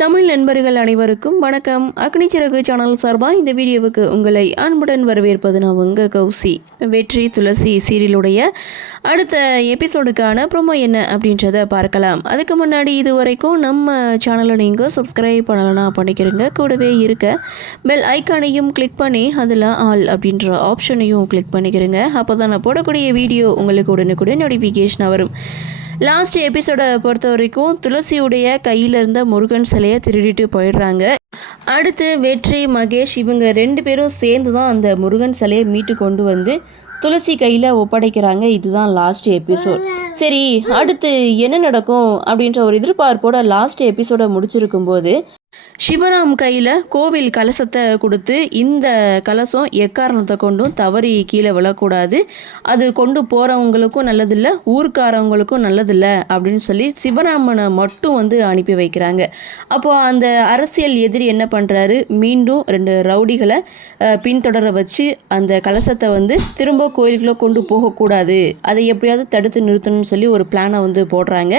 தமிழ் நண்பர்கள் அனைவருக்கும் வணக்கம். அக்னி சிறகு சேனல் சார்பாக இந்த வீடியோவுக்கு உங்களை அன்புடன் வரவேற்பது நான் உங்கள் கௌசி. வெற்றி துளசி சீரியலுடைய அடுத்த எபிசோடுக்கான ப்ரோமோ என்ன அப்படின்றத பார்க்கலாம். அதுக்கு முன்னாடி இது வரைக்கும் நம்ம சேனலை நீங்கள் சப்ஸ்கிரைப் பண்ணலைன்னா பண்ணிக்கிறங்க. கூடவே இருக்க பெல் ஐக்கானையும் கிளிக் பண்ணி அதில் ஆல் அப்படின்ற ஆப்ஷனையும் கிளிக் பண்ணிக்கிறங்க. அப்போ தான் நான் போடக்கூடிய வீடியோ உங்களுக்கு உடனுக்குடன் நோட்டிஃபிகேஷனாக வரும். லாஸ்ட் எபிசோடை பொறுத்த வரைக்கும் துளசியுடைய கையில் இருந்த முருகன் சிலையை திருடிட்டு போயிடுறாங்க. அடுத்து வெற்றி மகேஷ் இவங்க 2 பேரும் சேர்ந்து தான் அந்த முருகன் சிலையை மீட்டு கொண்டு வந்து துளசி கையில் ஒப்படைக்கிறாங்க. இதுதான் லாஸ்ட் எபிசோட். சரி, அடுத்து என்ன நடக்கும் அப்படின்ற ஒரு எதிர்பார்ப்போட லாஸ்ட் எபிசோடை முடிச்சிருக்கும் போது சிவராம் கையில் கோவில் கலசத்தை கொடுத்து, இந்த கலசம் எக்காரணத்தை கொண்டும் தவறி கீழே விழக்கூடாது, அது கொண்டு போகிறவங்களுக்கும் நல்லதில்லை, ஊருக்காரவங்களுக்கும் நல்லதில்லை அப்படின்னு சொல்லி சிவராமனை மட்டும் அனுப்பி வைக்கிறாங்க. அப்போது அந்த அரசியல் எதிரி என்ன பண்ணுறாரு, மீண்டும் 2 ரவுடிகளை பின்தொடர வச்சு அந்த கலசத்தை திரும்ப கோயிலுக்குள்ளே கொண்டு போகக்கூடாது, அதை எப்படியாவது தடுத்து நிறுத்தணும்னு சொல்லி ஒரு பிளானை போடுறாங்க.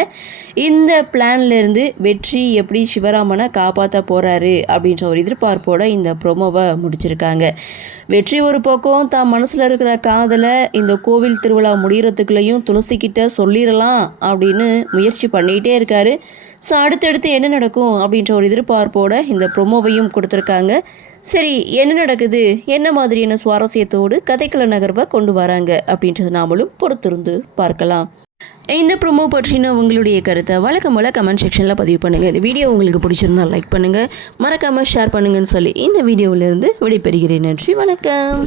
இந்த பிளான்லேருந்து வெற்றி எப்படி சிவராமனை காப்பாற்ற போகிறாரு அப்படின்ற ஒரு எதிர்பார்ப்போட இந்த ப்ரோமோவை முடிச்சிருக்காங்க. வெற்றி ஒரு பக்கம் தான் மனசில் இருக்கிற காதலை இந்த கோவில் திருவிழா முடிகிறதுக்குள்ளேயும் துளசிக்கிட்ட சொல்லிடலாம் அப்படின்னு முயற்சி பண்ணிகிட்டே இருக்காரு. ஸோ அடுத்தடுத்து என்ன நடக்கும் அப்படின்ற ஒரு எதிர்பார்ப்போட இந்த ப்ரோமோவையும் கொடுத்துருக்காங்க. சரி, என்ன நடக்குது, என்ன மாதிரியான சுவாரஸ்யத்தோடு கதைக்கள நகர்வை கொண்டு வராங்க அப்படின்றது நாமளும் பொறுத்திருந்து பார்க்கலாம். இந்த ப்ரோமோ பற்றின உங்களுடைய கருத்தை வழக்கம் போல கமெண்ட் செக்ஷனில் பதிவு பண்ணுங்கள். இந்த வீடியோ உங்களுக்கு பிடிச்சிருந்தால் லைக் பண்ணுங்கள், மறக்காமல் ஷேர் பண்ணுங்கன்னு சொல்லி இந்த வீடியோவிலேருந்து விடைபெறுகிறேன். நன்றி, வணக்கம்.